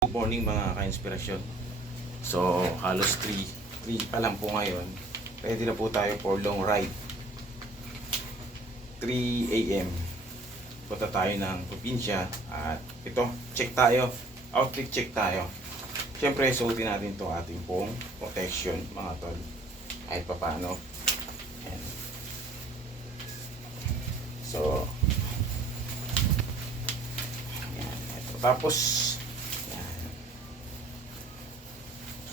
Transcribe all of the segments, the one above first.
Good morning mga ka-inspirasyon. So halos 3 pa lang po ngayon. Ready na po tayo for long ride. 3 AM punta tayo ng probinsya. At ito, check tayo. Outfit check tayo. Siyempre suotin natin to ating pong protection mga tol. Kahit pa paano. Ayan. So ayan, ito. Tapos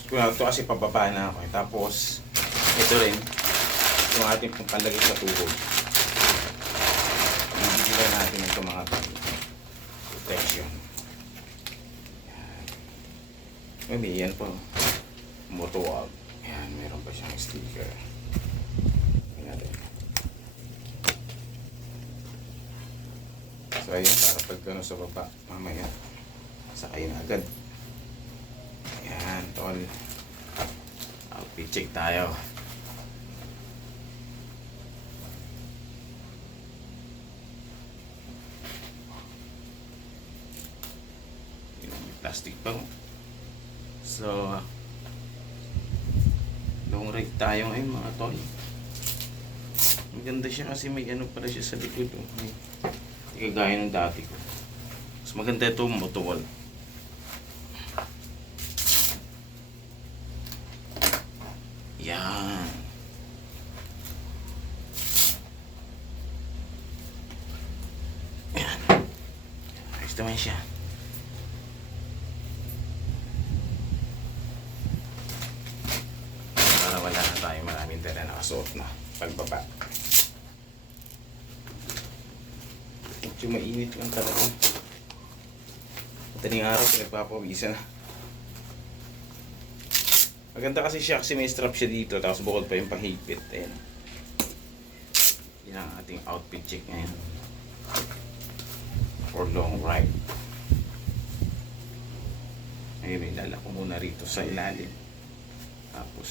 ito kasi pababa na ako. Tapos ito rin yung ating pong panlagay sa tuhod. Bibigyan natin ito mga protection. Yan. May yan po. Motowag. Yan, meron pa siyang sticker. Yan natin. So ayan, para pag sa baba mamaya sakay na agad. Ayan, tol. Outfit check tayo. May plastic pa. So, long ride tayo ngayon mga tol. Maganda siya kasi may ano pala siya sa likod. Hindi kagaya ng dati ko. Mas maganda ito, motowal. Yan. Yan. Ayos naman siya. Para wala na tayo maraming tela nakasuot na pagbaba. Medyo mainit lang talaga. Madaling araw pinagpapawisan na. Maganda kasi siya kasi may strap siya dito tapos bukod pa yung panghigpit. Ayan. Yan ang ating outfit check ngayon for long ride. Ayun, ilala ko muna rito sa ilalim. Tapos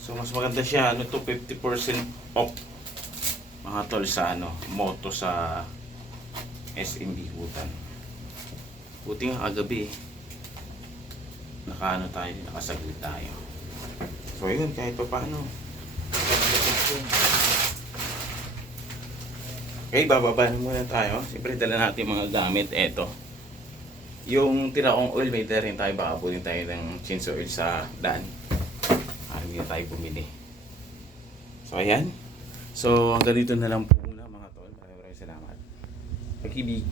so mas maganda siya ano to 50% off mga tol sa ano moto sa SMB Hutan. Buti nga kagabi nakaano tayo, nakasaglit tayo. So yun, kahit pa paano. Okay, bababa na muna tayo. Siyempre dala natin mga gamit. Eto yung tiraong oil, may dala rin tayo. Baka bunin tayo ng chinso oil sa daan. Hindi na tayo bumili. So ayan. So hanggang dito na lang po muna mga tol. Maraming salamat. Pag-ibig.